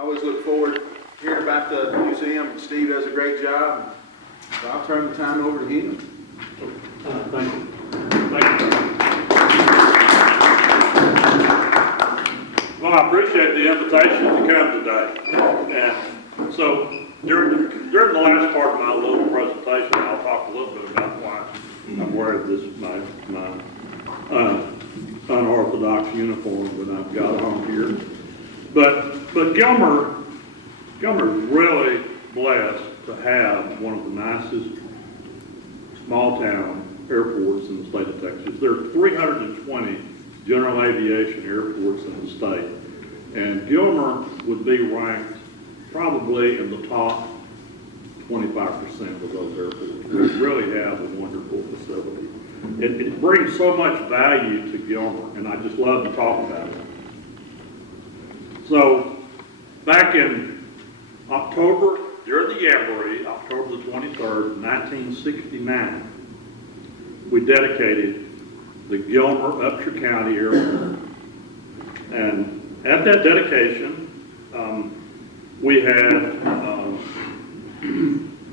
I always look forward to hearing about the museum. Steve does a great job. So I'll turn the time over to him. Thank you. Thank you. Well, I appreciate the invitation to come today. And so during the last part of my little presentation, I'll talk a little bit about why I'm wearing this, my unorthodox uniform that I've got on here. But Gilmer's really blessed to have one of the nicest small town airports in the state of Texas. There are 320 general aviation airports in the state, and Gilmer would be ranked probably in the top 25% of those airports. We really have a wonderful facility. It brings so much value to Gilmer, and I just love to talk about it. So, back in October, during the Jamboree, October the 23rd, 1969, we dedicated the Gilmer Upshur County Airport. And at that dedication, we had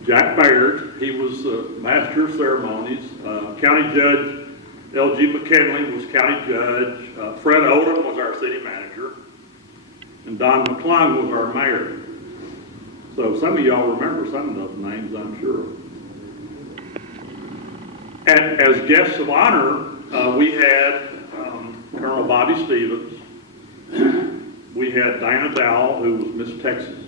Jack Baird. He was the master of ceremonies. County Judge L.G. McKinley was county judge. Fred Odom was our city manager. And Don McClung was our mayor. So some of y'all remember some of those names, I'm sure. And as guests of honor, we had Colonel Bobby Stevens. We had Diana Dowell, who was Miss Texas.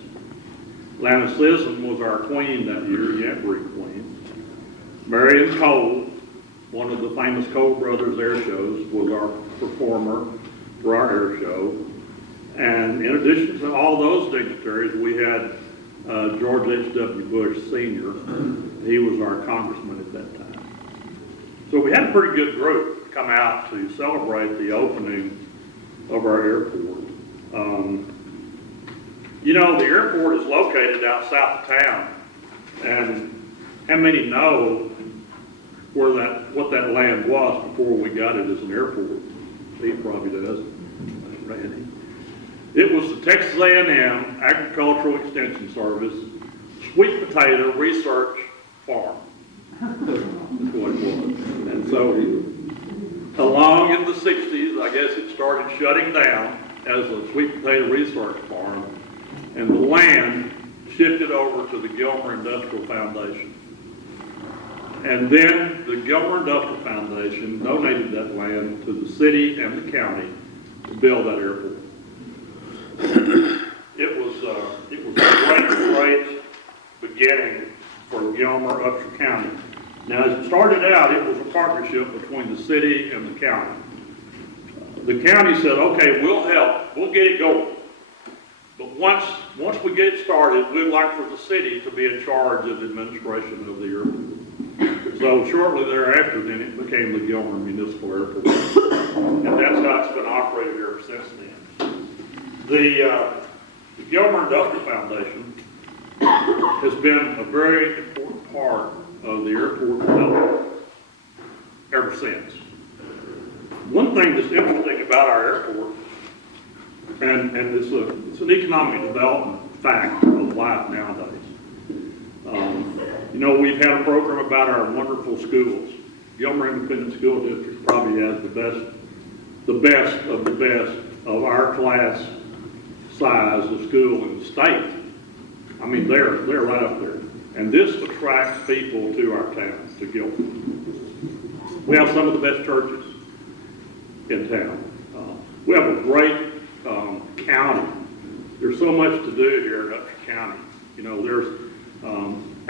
Lana Sisson was our queen that year, Jamboree queen. Marion Cole, one of the famous Cole Brothers air shows, was our performer for our air show. And in addition to all those dignitaries, we had George H.W. Bush Sr. He was our congressman at that time. So we had a pretty good group come out to celebrate the opening of our airport. You know, the airport is located out south of town, and how many know what that land was before we got it as an airport? Steve probably does. Randy. It was the Texas A&M Agricultural Extension Service Sweet Potato Research Farm. That's what it was. And so, along in the 60s, I guess it started shutting down as a sweet potato research farm, and the land shifted over to the Gilmer Industrial Foundation. And then the Gilmer Industrial Foundation donated that land to the city and the county to build that airport. It was a great beginning for Gilmer Upshur County. Now, as it started out, it was a partnership between the city and the county. The county said, okay, we'll help, we'll get it going. But once we get it started, we'd like for the city to be in charge of the administration of the airport. So shortly thereafter, then it became the Gilmer Municipal Airport. And that's how it's been operated ever since then. The Gilmer Industrial Foundation has been a very important part of the airport development ever since. One thing that's interesting about our airport, and it's an economic development fact of life nowadays. You know, we've had a program about our wonderful schools. Gilmer Independent School District probably has the best of our class size of school in the state. I mean, they're right up there. And this attracts people to our town, to Gilmer. We have some of the best churches in town. We have a great county. There's so much to do here in Upshur County. You know, there's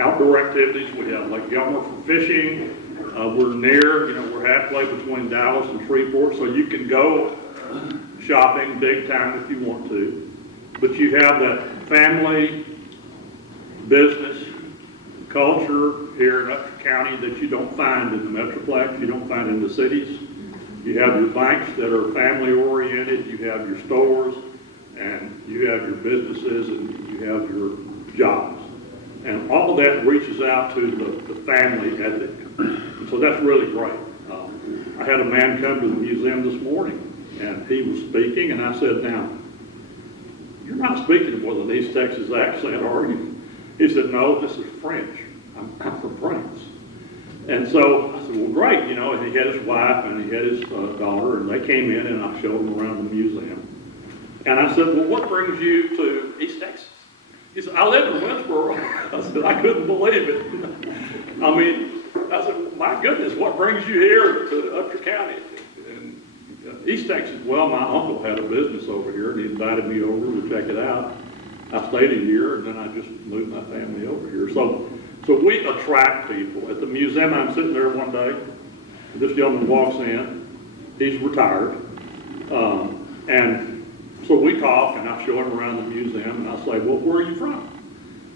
outdoor activities. We have Lake Gilmer for fishing. We're near, you know, we're halfway between Dallas and Shreveport, so you can go shopping big time if you want to. But you have that family, business, culture here in Upshur County that you don't find in the Metroplex, you don't find in the cities. You have your banks that are family oriented, you have your stores, and you have your businesses, and you have your jobs. And all of that reaches out to the family ethic. And so that's really great. I had a man come to the museum this morning, and he was speaking, and I said, now, "You're not speaking with an East Texas accent, are you?" He said, "No, this is French. I'm from France." And so I said, "Well, great," you know, and he had his wife and he had his daughter, and they came in and I showed them around the museum. And I said, "Well, what brings you to East Texas?" He said, "I live in Winsboro." I said, I couldn't believe it. I mean, I said, "My goodness, what brings you here to Upshur County?" And East Texas, well, my uncle had a business over here and he invited me over to check it out. I stayed a year and then I just moved my family over here. So we attract people. At the museum, I'm sitting there one day, and this gentleman walks in, he's retired, and so we talk, and I show him around the museum, and I say, "Well, where are you from?"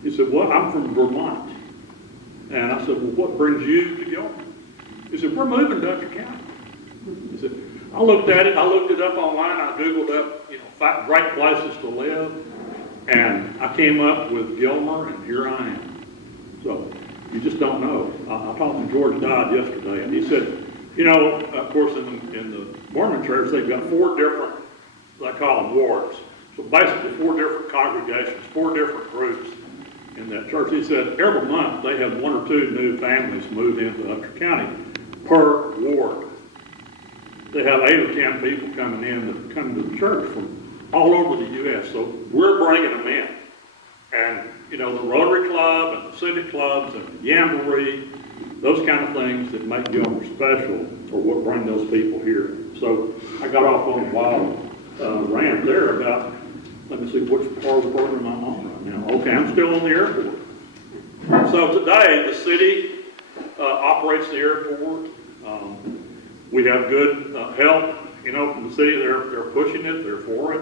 He said, "Well, I'm from Vermont." And I said, "Well, what brings you to Gilmer?" He said, "We're moving to Upshur County." He said, I looked at it, I looked it up online, I Googled up, you know, 5 great places to live, and I came up with Gilmer, and here I am. So you just don't know. I talked to George Dodd yesterday, and he said, you know, of course, in the Mormon church, they've got 4 different, they call them wards. So basically 4 different congregations, 4 different groups in that church. He said every month they have 1 or 2 new families move into Upshur County per ward. They have 8 or 10 people coming in that come to the church from all over the U.S. So we're bringing them in. And, you know, the Rotary Club and the Civic Clubs and the Jamboree, those kind of things that make Gilmer special are what bring those people here. So I got off on a wild rant there about, let me see, which part of the program I'm on right now. Okay, I'm still on the airport. So today, the city operates the airport. We have good help, you know, from the city. They're pushing it, they're for it.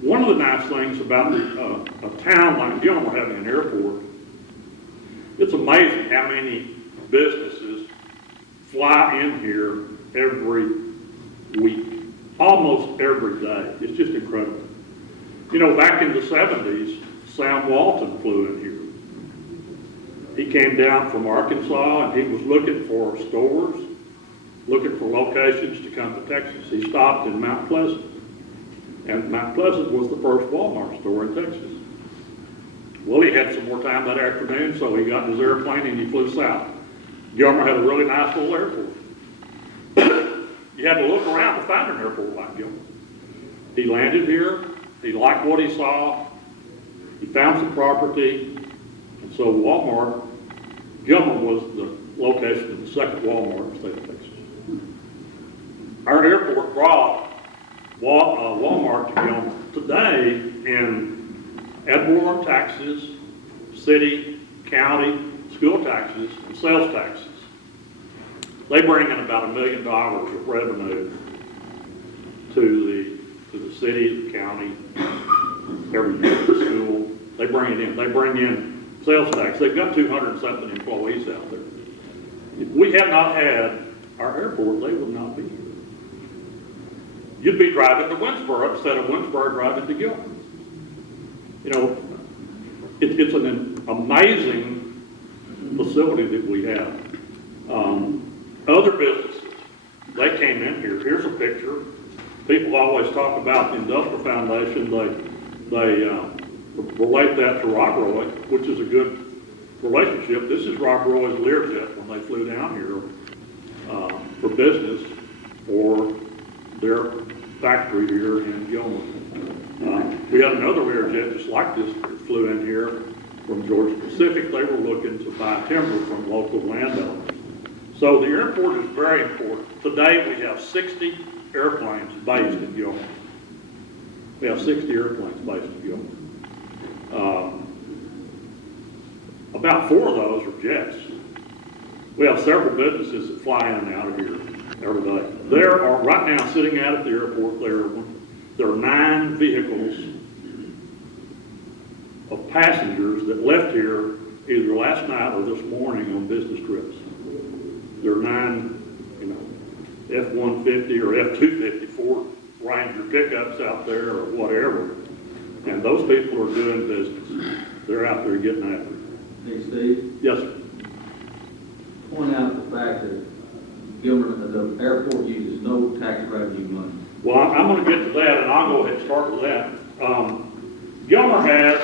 One of the nice things about a town like Gilmer having an airport, it's amazing how many businesses fly in here every week, almost every day. It's just incredible. You know, back in the 70s, Sam Walton flew in here. He came down from Arkansas and he was looking for stores, looking for locations to come to Texas. He stopped in Mount Pleasant. And Mount Pleasant was the first Walmart store in Texas. Well, he had some more time that afternoon, so he got in his airplane and he flew south. Gilmer had a really nice little airport. You had to look around to find an airport like Gilmer. He landed here, he liked what he saw, he found some property, and so Walmart, Gilmer was the location of the second Walmart in the state of Texas. Our airport brought Walmart to Gilmer. Today, in ad valorem taxes, city, county, school taxes, and sales taxes, they bring in about $1 million of revenue to the city, the county, every year, the school. They bring it in. They bring in sales tax. They've got 200 and something employees out there. If we had not had our airport, they would not be here. You'd be driving to Winsboro instead of Winsboro driving to Gilmer. You know, it's an amazing facility that we have. Other businesses, they came in here. Here's a picture. People always talk about the Industrial Foundation. They relate that to Rob Roy, which is a good relationship. This is Rob Roy's Learjet when they flew down here for business for their factory here in Gilmer. We had another Learjet just like this that flew in here from Georgia Pacific. They were looking to buy timber from local landowners. So the airport is very important. Today we have 60 airplanes based in Gilmer. We have 60 airplanes based in Gilmer. About 4 of those are jets. We have several businesses that fly in and out of here every day. There are, right now, sitting out at the airport, there are 9 vehicles of passengers that left here either last night or this morning on business trips. There are 9, you know, F-150 or F-250 Ford Ranger pickups out there or whatever, and those people are doing business. They're out there getting after it. Hey, Steve, Yes, sir. point out the fact that Gilmer, the airport uses no tax revenue money. Well, I'm going to get to that, and I'll go ahead and start with that. Gilmer has,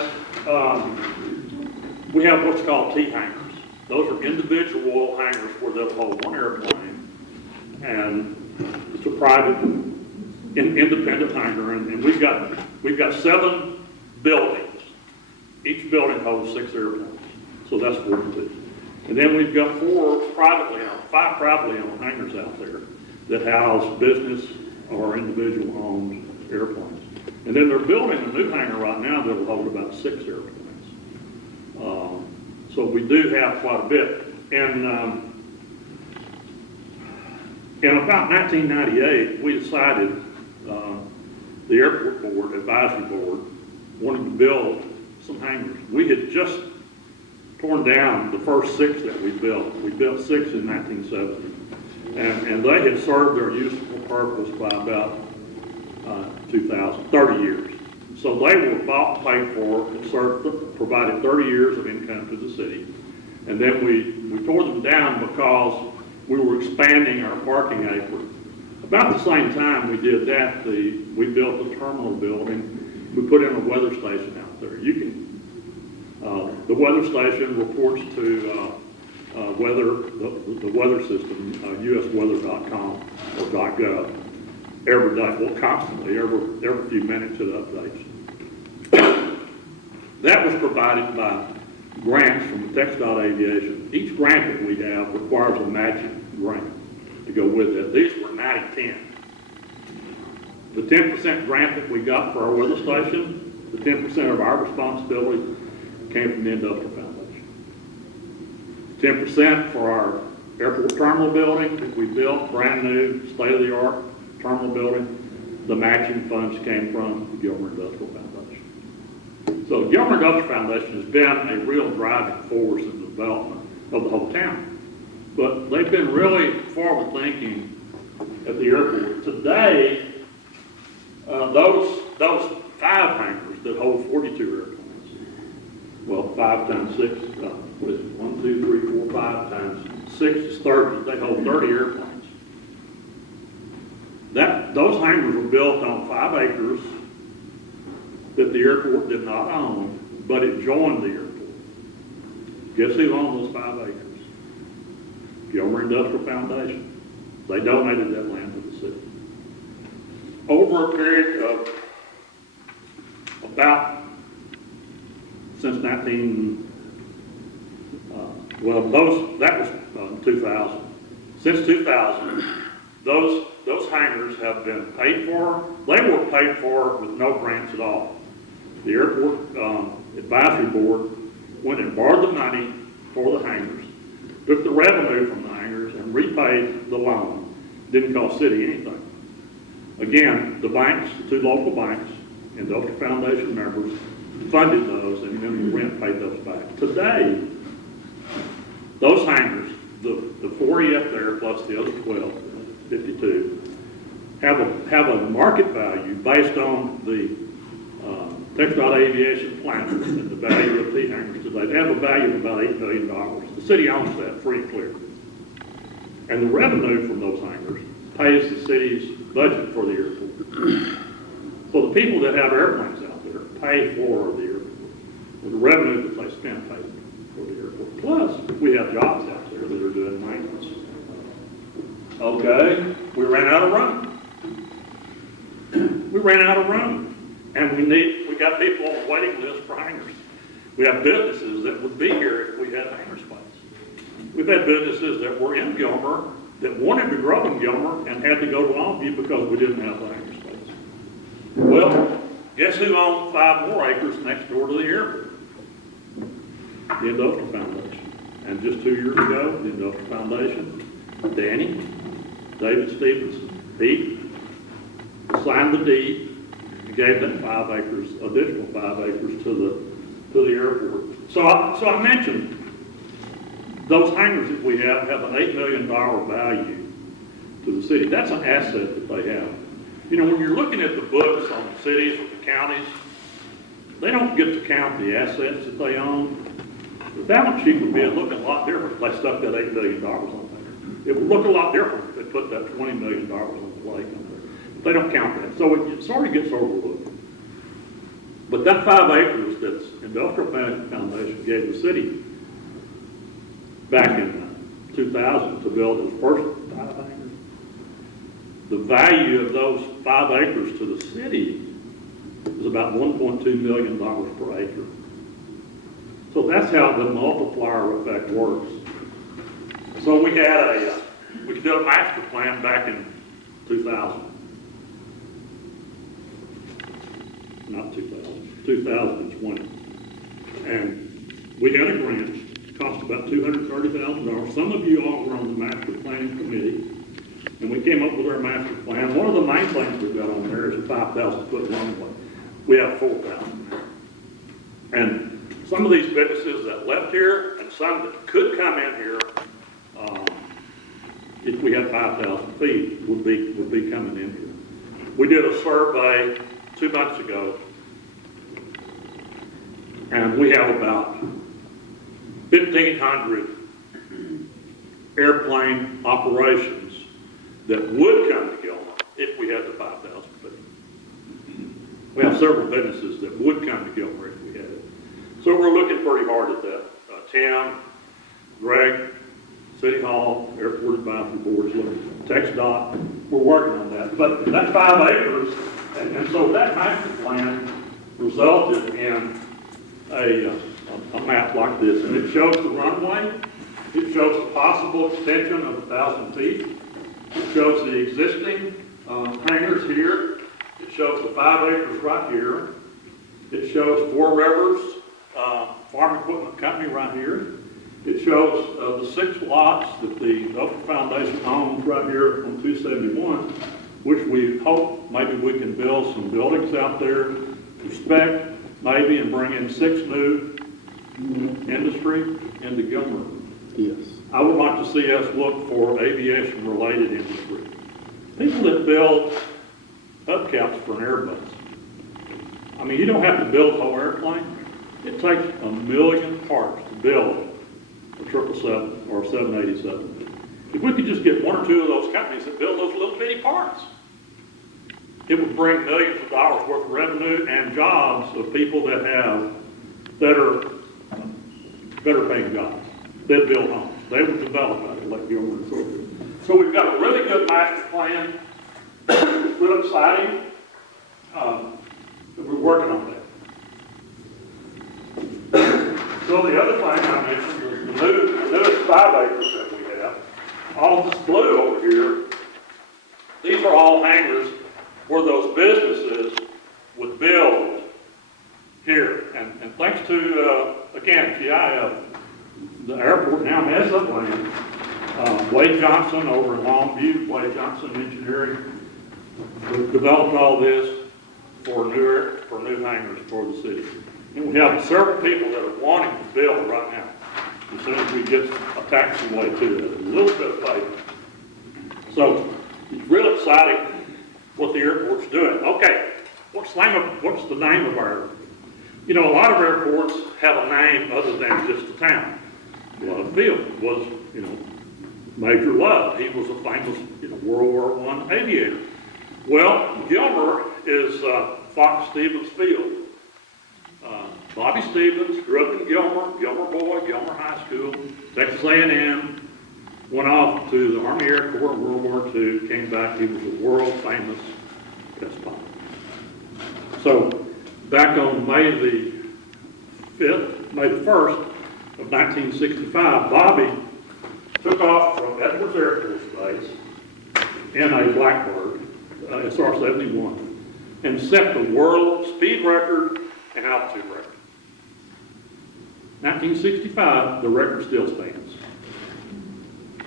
we have what's called T-hangers. Those are individual hangars where they'll hold one airplane, and it's a private, independent hangar, and we've got 7 buildings. Each building holds 6 airplanes, so that's 42. And then we've got 5 privately owned hangars out there that house business or individual owned airplanes. And then they're building a new hangar right now that will hold about 6 airplanes. So we do have quite a bit. And in about 1998, we decided, the airport board, advisory board, wanted to build some hangars. We had just torn down the first 6 that we built. We built 6 in 1970. And they had served their useful purpose by about 30 years. So they were bought, paid for, and provided 30 years of income to the city. And then we tore them down because we were expanding our parking apron. About the same time we did that, we built the terminal building. We put in a weather station out there. The weather station reports to the weather system, usweather.com or .gov, every day, well, constantly, every few minutes it updates. That was provided by grants from TxDOT Aviation. Each grant that we have requires a matching grant to go with it. These were 90-10. The 10% grant that we got for our weather station, the 10% of our responsibility came from the Industrial Foundation. 10% for our airport terminal building that we built, brand new, state-of-the-art terminal building. The matching funds came from the Gilmer Industrial Foundation. So the Gilmer Industrial Foundation has been a real driving force in the development of the whole town. But they've been really forward-thinking at the airport. Today, those 5 hangars that hold 42 airplanes, well, 5 times 6, what is it, 1, 2, 3, 4, 5 times 6 is 30. They hold 30 airplanes. Those hangars were built on 5 acres that the airport did not own, but it joined the airport. Guess who owned those 5 acres? Gilmer Industrial Foundation. They donated that land to the city. Over a period of about, since 2000. Since 2000, those hangars have been paid for. They were paid for with no grants at all. The airport advisory board went and borrowed the money for the hangars, took the revenue from the hangars and repaid the loan. Didn't cost city anything. Again, the banks, the 2 local banks, Industrial Foundation members, funded those, and then the rent paid those back. Today, those hangars, the 40 up there plus the other 12, 52, have a market value based on the TxDOT Aviation plan and the value of the hangars today. They have a value of about $8 million. The city owns that free and clear. And the revenue from those hangars pays the city's budget for the airport. So the people that have airplanes out there pay for the airport. Well, the revenue that they spend pays for the airport. Plus, we have jobs out there that are doing maintenance. Okay, we ran out of room. We ran out of room. And we got people on the waiting list for hangars. We have businesses that would be here if we had hangar space. We've had businesses that were in Gilmer that wanted to grow in Gilmer and had to go to Longview because we didn't have the hangar space. Well, guess who owns 5 more acres next door to the airport? The Industrial Foundation. And just 2 years ago, the Industrial Foundation, David Stevenson, Pete, signed the deed and gave them 5 acres, additional 5 acres to the airport. So I mentioned those hangars that we have an $8 million value to the city. That's an asset that they have. You know, when you're looking at the books on the cities or the counties, they don't get to count the assets that they own. The balance sheet would look a lot different if they stuck that $8 million on there. It would look a lot different if they put that $20 million on the lake on there. But they don't count that. So it sort of gets overlooked. But that 5 acres that's Industrial Planning Foundation gave the city back in 2000 to build those first 5 acres, the value of those 5 acres to the city is about $1.2 million per acre. So that's how the multiplier effect works. So we did a master plan back in 2000. Not 2000, 2020. And we had a grant, cost about $230,000. Some of you all were on the master planning committee, and we came up with our master plan. One of the main things we've got on there is a 5,000 foot runway. We have 4,000. And some of these businesses that left here and some that could come in here, if we had 5,000 feet, would be coming in here. We did a survey 2 months ago, and we have about 1,500 airplane operations that would come to Gilmer if we had the 5,000 feet. We have several businesses that would come to Gilmer if we had it. So we're looking pretty hard at that. Tim, Greg, City Hall, Airport Advisory Boards, TxDOT, we're working on that. But that 5 acres, and so that master plan resulted in a map like this, and it shows the runway, it shows the possible extension of 1,000 feet, it shows the existing hangars here, it shows the 5 acres right here, it shows Four Rivers Farm Equipment Company right here, it shows the 6 lots that the Industrial Foundation owns right here on 271, which we hope maybe we can build some buildings out there to spec, maybe, and bring in 6 new industry into Gilmer. Yes. I would like to see us look for aviation-related industry. People that build hubcaps for an Airbus. I mean, you don't have to build a whole airplane. It takes 1 million parts to build a 777 or a 787. If we could just get 1 or 2 of those companies that build those little bitty parts, it would bring millions of dollars worth of revenue and jobs of people that are better paying jobs. They'd build homes. They would develop that like Gilmer and so forth. So we've got a really good master plan. It's real exciting. We're working on that. So the other thing I mentioned was the newest 5 acres that we have. All this blue over here, these are all hangars where those businesses would build here. And thanks to, again, GIF, the airport now has that land. Wade Johnson over in Longview, Wade Johnson Engineering, developed all this for new hangars for the city. And we have several people that are wanting to build right now. As soon as we get a taxiway to it, a little bit of favor. So it's real exciting what the airport's doing. Okay, what's the name of our airport? You know, a lot of airports have a name other than just the town. Love Field was, you know, Major Love. He was a famous, World War I aviator. Well, Gilmer is Fox Stevens Field. Bobby Stevens grew up in Gilmer, Gilmer boy, Gilmer High School, Texas A&M, went off to the Army Air Corps in World War II, came back, he was a world famous test pilot. So, back on May the 1st of 1965, Bobby took off from Edwards Air Force Base in a Blackbird, SR-71, and set the world speed record and altitude record. 1965, the record still stands.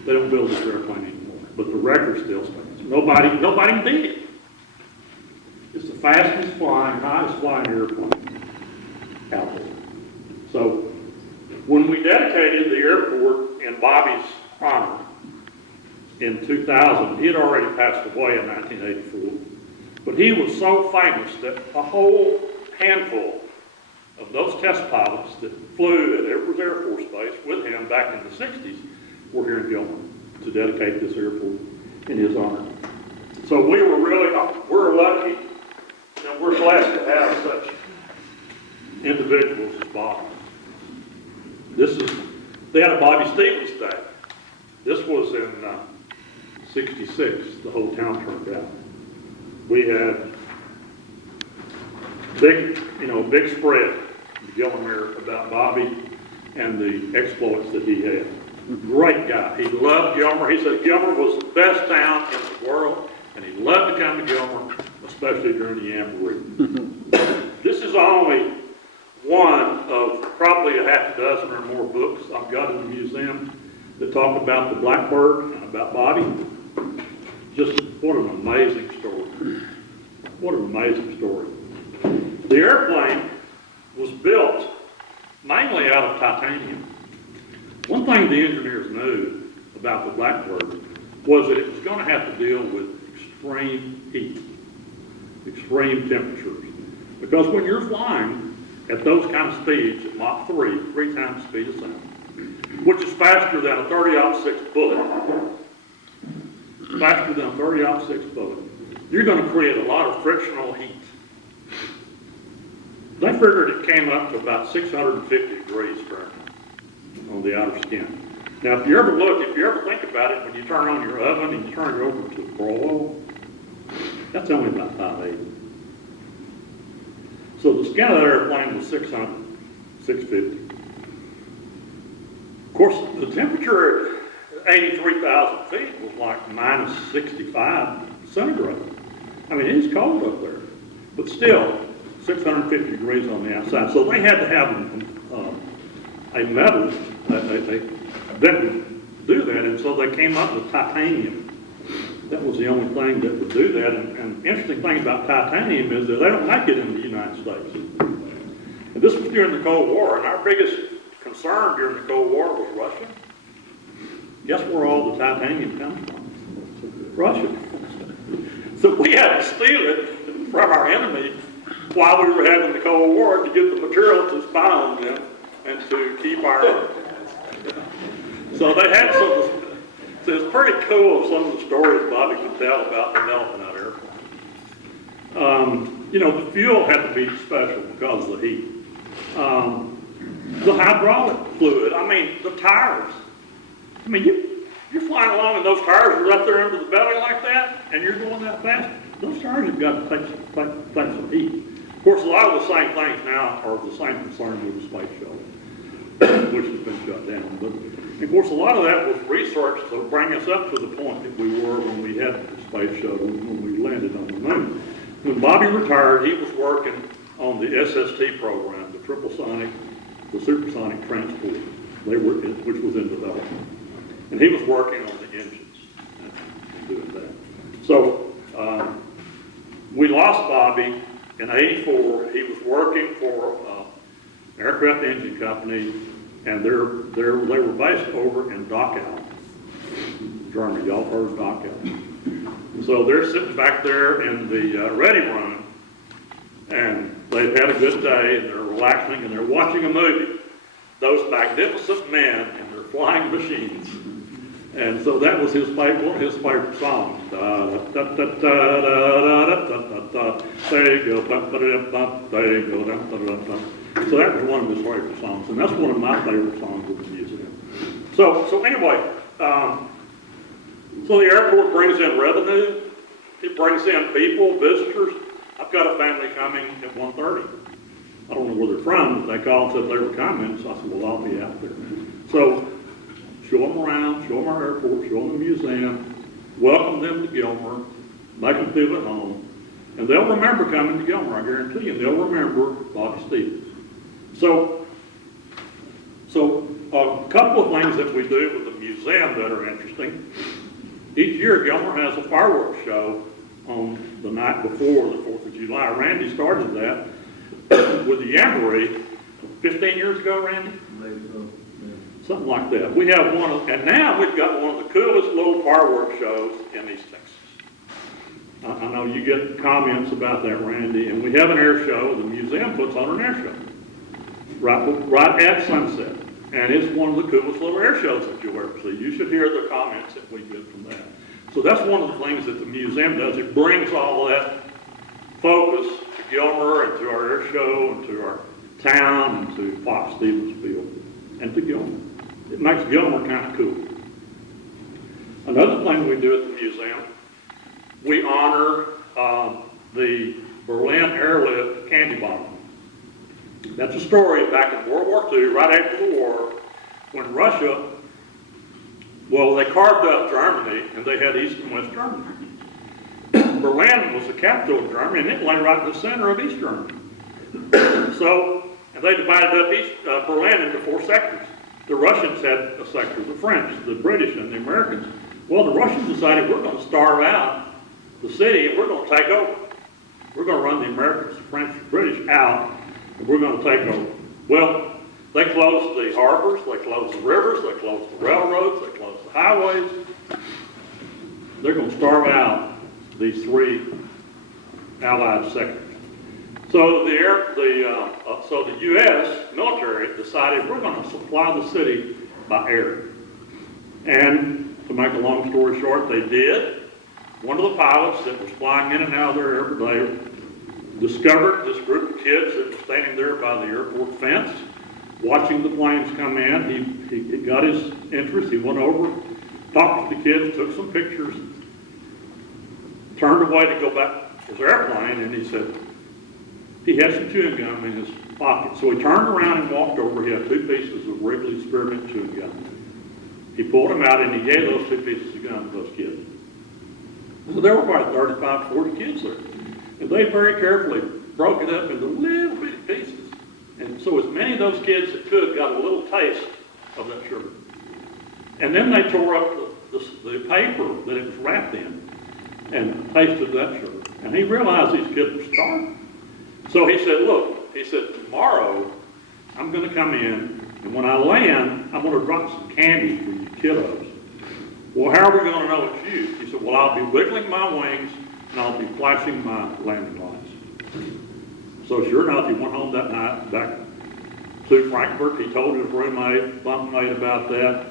They don't build this airplane anymore, but the record still stands. Nobody can beat it. It's the fastest flying, highest flying airplane out there. So, when we dedicated the airport in Bobby's honor in 2000, he had already passed away in 1984, but he was so famous that a whole handful of those test pilots that flew at Edwards Air Force Base with him back in the 60s were here in Gilmer to dedicate this airport in his honor. So we're lucky, and we're blessed to have such individuals as Bobby. They had a Bobby Stevens Day. This was in 66, the whole town turned out. We had big spread in Gilmer about Bobby and the exploits that he had. Great guy. He loved Gilmer. He said Gilmer was the best town in the world, and he loved to come to Gilmer, especially during the Jamboree. This is only one of probably a half a dozen or more books I've got in the museum that talk about the Blackbird and about Bobby. Just what an amazing story. What an amazing story. The airplane was built mainly out of titanium. One thing the engineers knew about the Blackbird was that it was going to have to deal with extreme heat, extreme temperatures. Because when you're flying at those kind of speeds, at Mach 3 times the speed of sound, which is faster than a 30-06 bullet, faster than a 30-06 bullet, you're going to create a lot of frictional heat. They figured it came up to about 650 degrees Fahrenheit on the outer skin. Now, if you ever think about it, when you turn on your oven and you turn it over to broil, that's only about 580. So the skin of that airplane was 600, 650. Of course, the temperature at 83,000 feet was like minus 65 centigrade. I mean, it's cold up there, but still 650 degrees on the outside. So they had to have a metal that would do that, and so they came up with titanium. That was the only thing that would do that. And the interesting thing about titanium is that they don't make it in the United States. And this was during the Cold War, and our biggest concern during the Cold War was Russia. Guess where all the titanium comes from? Russia. So we had to steal it from our enemy while we were having the Cold War to get the material to spy on them and to keep our... So they had some... So it's pretty cool some of the stories Bobby could tell about developing that airplane. The fuel had to be special because of the heat. The hydraulic fluid, the tires. You're flying along and those tires are right there under the belly like that, and you're going that fast. Those tires have got to take some heat. Of course, a lot of the same things now are the same concern with the space shuttle, which has been shut down. But of course, a lot of that was research to bring us up to the point that we were when we had the space shuttle, when we landed on the moon. When Bobby retired, he was working on the SST program, the supersonic transport, which was in development. And he was working on the engines and doing that. So we lost Bobby in '84. He was working for an aircraft engine company, and they were based over in Dachau, Germany. Y'all heard of Dachau. So they're sitting back there in the ready room, and they've had a good day, and they're relaxing, and they're watching a movie. Those magnificent men and their flying machines. And so that was one of his favorite songs. There you go. There you go. So that was one of his favorite songs, and that's one of my favorite songs of the museum. So anyway, so the airport brings in revenue. It brings in people, visitors. I've got a family coming at 1:30. I don't know where they're from, but they called and said they were coming, so I said, well, I'll be out there. So show them around, show them our airport, show them the museum, welcome them to Gilmer, make them feel at home, and they'll remember coming to Gilmer, I guarantee you. They'll remember Bobby Stevens. So a couple of things that we do with the museum that are interesting. Each year, Gilmer has a fireworks show on the night before the 4th of July. Randy started that with the Jamboree 15 years ago, Randy? Maybe so, yeah. Something like that. We have and now we've got one of the coolest little fireworks shows in East Texas. I know you get comments about that, Randy, and we have an air show. The museum puts on an air show right at sunset, and it's one of the coolest little air shows that you'll ever see. You should hear the comments that we get from that. So that's one of the things that the museum does. It brings all that focus to Gilmer and to our air show and to our town and to Fox Stevens Field and to Gilmer. It makes Gilmer kind of cool. Another thing we do at the museum, we honor the Berlin airlift candy bomb. That's a story back in World War II, right after the war, when Russia, well, they carved up Germany and they had East and West Germany. Berlin was the capital of Germany and it lay right in the center of East Germany. And they divided up Berlin into 4 sectors. The Russians had a sector, the French, the British, and the Americans. Well, the Russians decided we're going to starve out the city and we're going to take over. We're going to run the Americans, the French, the British out, and we're going to take over. Well, they closed the harbors, they closed the rivers, they closed the railroads, they closed the highways. They're going to starve out these 3 Allied sectors. So the U.S. military decided we're going to supply the city by air. And to make a long story short, they did. One of the pilots that was flying in and out of there every day discovered this group of kids that were standing there by the airport fence, watching the planes come in. He got his interest. He went over, talked to the kids, took some pictures, turned away to go back to his airplane, and he said he had some chewing gum in his pocket. So he turned around and walked over. He had 2 pieces of Wrigley Spearmint chewing gum. He pulled them out and he gave those 2 pieces of gum to those kids. So there were probably 35, 40 kids there. And they very carefully broke it up into little bitty pieces. And so as many of those kids that could got a little taste of that sugar. And then they tore up the paper that it was wrapped in and tasted that sugar. And he realized these kids were starving. So he said, look, he said, tomorrow I'm going to come in, and when I land, I'm going to drop some candy for you kiddos. Well, how are we going to know it's you? He said, well, I'll be wiggling my wings, and I'll be flashing my landing lights. So sure enough, he went home that night, back to Frankfurt. He told his roommate, bunkmate about that,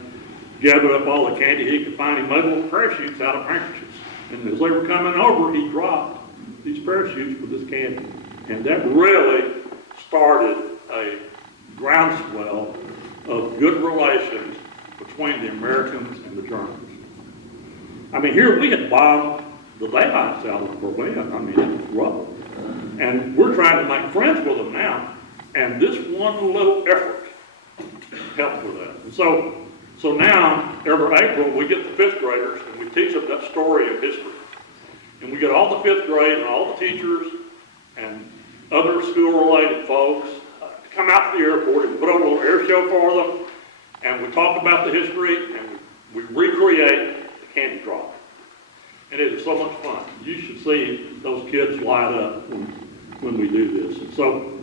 gathered up all the candy he could find. He made little parachutes out of handkerchiefs. And as they were coming over, he dropped these parachutes with this candy. And that really started a groundswell of good relations between the Americans and the Germans. I mean, here we had bombed the daylights out of Berlin. I mean, it was rough. And we're trying to make friends with them now. And this one little effort helped with that. And so now, every April, we get the 5th graders and we teach them that story of history. And we get all the 5th grade and all the teachers and other school-related folks to come out to the airport and put on a little air show for them. And we talk about the history and we recreate the candy drop. And it is so much fun. You should see those kids light up when we do this. And so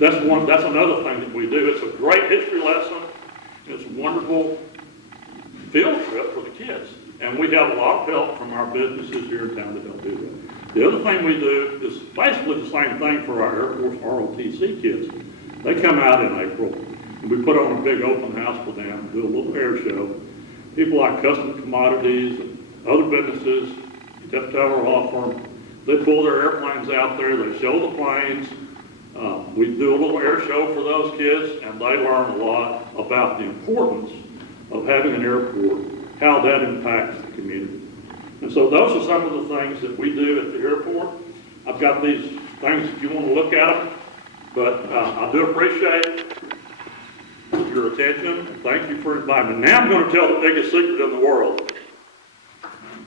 that's another thing that we do. It's a great history lesson. It's a wonderful field trip for the kids. And we have a lot of help from our businesses here in town to help do that. The other thing we do is basically the same thing for our Air Force ROTC kids. They come out in April, and we put on a big open house for them, do a little air show. People like Custom Commodities and other businesses, Sept Law Firm, they pull their airplanes out there, they show the planes. We do a little air show for those kids, and they learn a lot about the importance of having an airport, how that impacts the community. And so those are some of the things that we do at the airport. I've got these things if you want to look at them, but I do appreciate your attention. Thank you for inviting me. Now I'm going to tell the biggest secret in the world.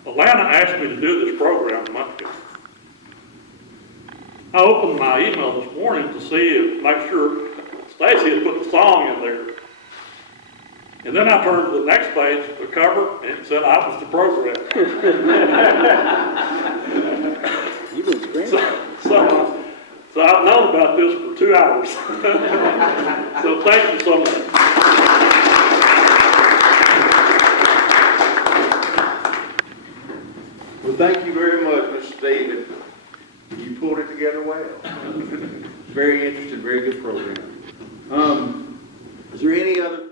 Atlanta asked me to do this program a month ago. I opened my email this morning to see make sure Stacy had put the song in there. And then I turned to the next page, the cover, and it said I was the program. You've been screaming. So I've known about this for 2 hours. So thank you so much. Well, thank you very much, Mr. David. You pulled it together well. Very interesting, very good program. Is there any other